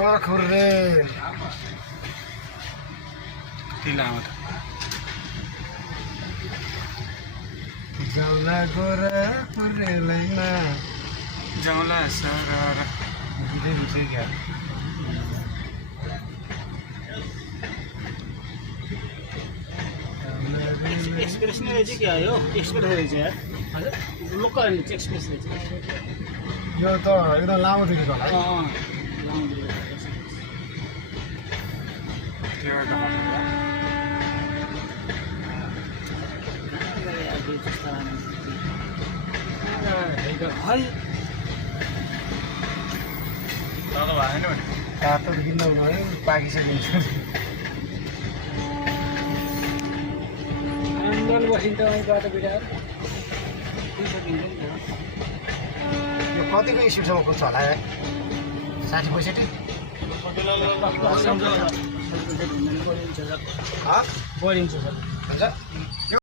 गोरखुरे तिलामत जाउला गोरखुरे लैना जाउला सरर दिदै दिन्छ क्या एक्सप्रेस नहीं रहेछ क्या यो एक्सप्रेस रहेछ यार हजुर लोकल एक्सप्रेस रहेछ यो त एकदम लामो दुखेको होला है त्यो एउटा हाय तर भएन भने तातो किन्न भयो पाकिसकिन्छ आन्दोलन बसिन्छ अनि बाटो बिटार सकिन्छ नि यो कतिको स्पिडसम्म कुद्छ होला है 60-65 त बढिन्छ बढिन्छ सर हुन्छ